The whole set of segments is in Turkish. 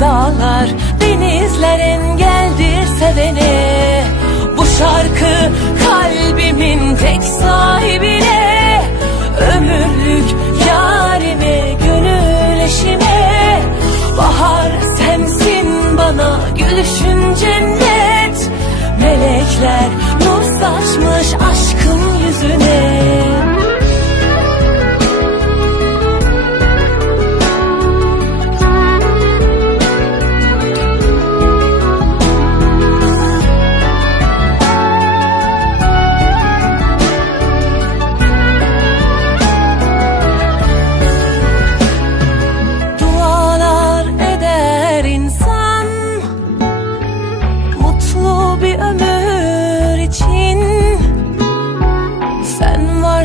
dağlar, denizler engeldir sevene. Bu şarkı kalbimin tek sahibine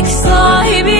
tek sahibine